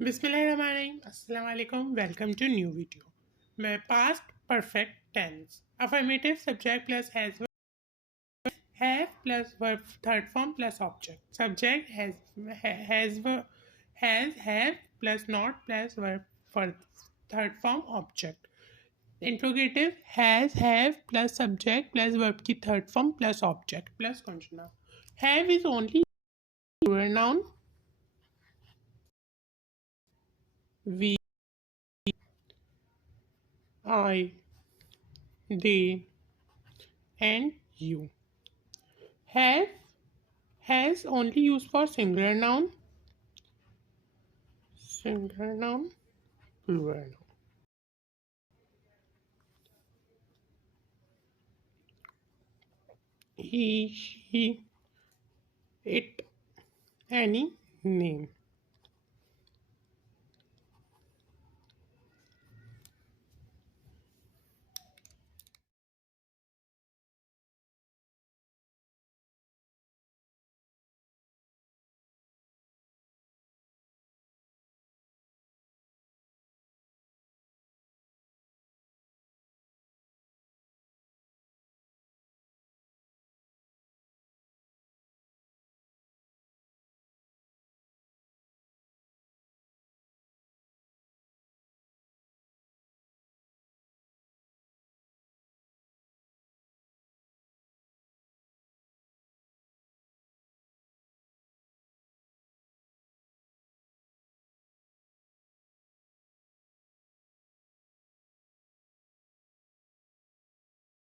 Bismillahirrahmanirrahim. Assalamu alaikum. Welcome to new video. My past perfect tense. Affirmative subject plus has verb, have plus verb third form plus object. Subject has have plus not plus verb for third form object. Interrogative has have plus subject plus verb की third form plus object plus conjunction. Have is only plural noun. We, I, they, and you. Have has only used for singular noun, plural noun. He, she, it, any name.